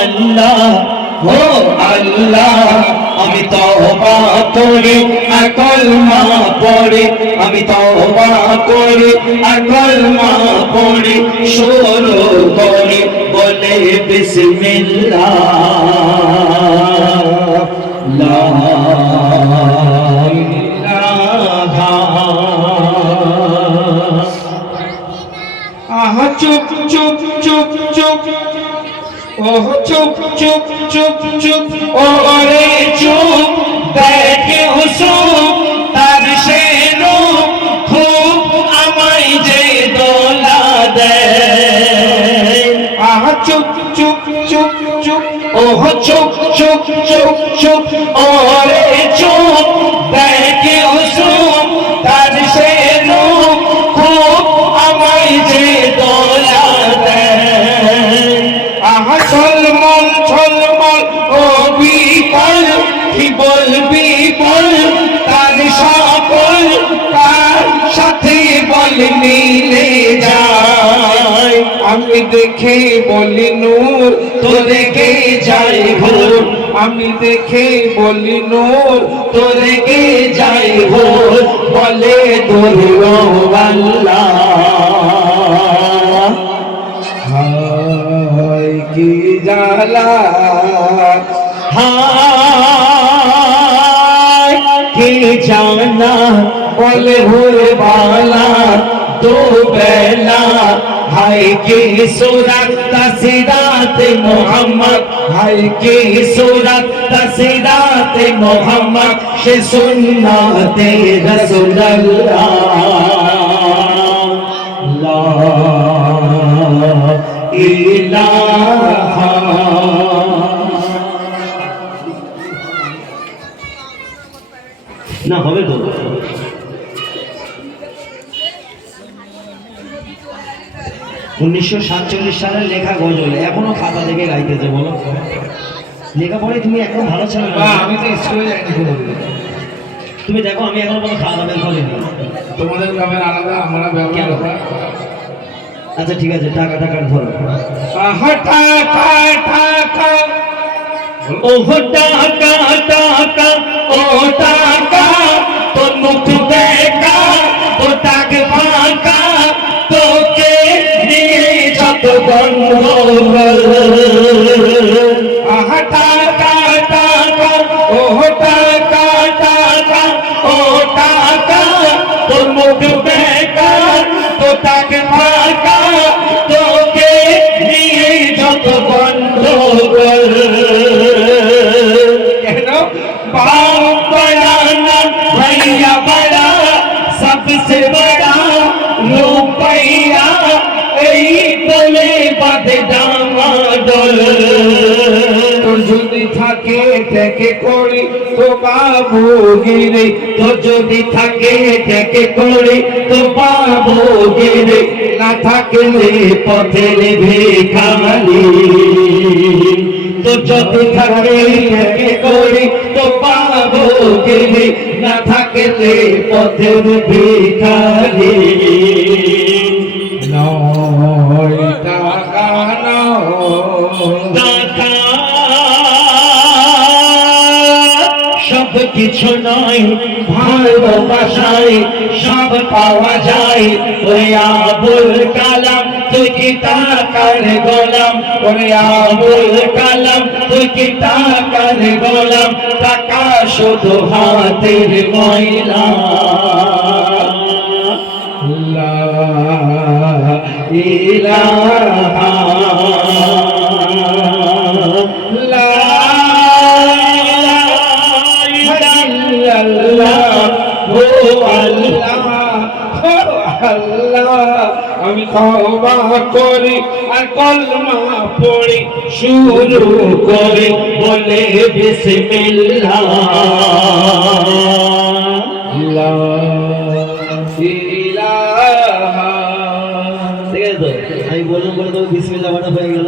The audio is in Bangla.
আল্লাহ ও আল্লাহ আমি তওবা করি আর কলমা পড়ি আমি তওবা করি আর কলমা পড়ি শুরু করি বলে বিসমিল্লাহ লা ইলাহা আহা চুপ চুপ চুপ চুপ ওহ চুপ চুপ চুপ চুপ ওরে চুপ দেখে হুসুম তার সে রূপ খুব আমায় যে দোলা দেয় আহা চুপ চুপ চুপ চুপ ওহ চুপ চুপ চুপ চুপ ওরে চুপ দেখে হুসুম তার সে রূপ খুব আমায় যে দোলা দেয় আহা ছলমল ছলমল ও বিপল কি বলবি বল তার সকল তার সাথে বল মিলে যায় আমি দেখে বলি নূর তো দেখে যাই ভোর আমি দেখে বলি নূর তো দেখে যাই ভোর বলে তোর আল্লাহ হায় কি জালা হায় কি জানা বলে ভোরে বালা দো বেলা হায় কি সুরত তসিরাত মোহাম্মদ হায় কি সুরত তসিরাত মোহাম্মদ সে সুন্নাতে রাসূলুল্লাহ লা ইলাহা না হবে তো 1947 সালের লেখা গজল এখনো খাতা থেকে গাইতেছে বলো লেখাপড়ে তুমি একদম ভালো ছিল না আমি তো স্কুলে যাইনি কোনোদিন তুমি দেখো আমি এখনো কোনো খাওয়া দাওয়া করিনি তোমাদের গ্রামের আলাদা আমরা ব্যবহার আচ্ছা ঠিক আছে টাকা টাকা ধরো আহা টাকা টাকা ও টাকা টাকা ও টাকা তোর মুখ দেখা ও টাকা ফাঁকা তোকে নিয়ে যত গন্ডগোল আহা টাকা টাকা ও টাকা টাকা ও টাকা তোর মুখ দেখা তো টাকা ফাঁকা তোকে নিয়ে যত গন্ডগোল কেন बाप बड़ा ना भैया बड़ा सबसे बड़ा रुपैया এই বলে বাঁধে ডামাডোল তোর যদি থাকে থেকে করি তো বাবু গিরে তোর যদি থাকে থেকে করি তো বাবু গিরে না থাকলে পথের ভিখারি তো যদি থাকে থেকে করি তো পাবো গেলে না থাকলে পথের ভিখারি নয় টাকা টাকা সব কিছু নয় ভালোবাসায় সব পাওয়া যায় ওরে আবুল কালাম তুই কি টাকার গোলাম ওরে আবুল কালাম তুই কি টাকার গোলাম টাকা শুধু হাতের ময়লা লা ইলাহা লা আমি তওবা করি আর কলমা পড়ি শুরু করি বলে বিসমিল্লাহ লা ইলাহা ঠিক আছে তো আমি বললাম বলে তো বিসমিল্লাহ বলা হয়ে গেল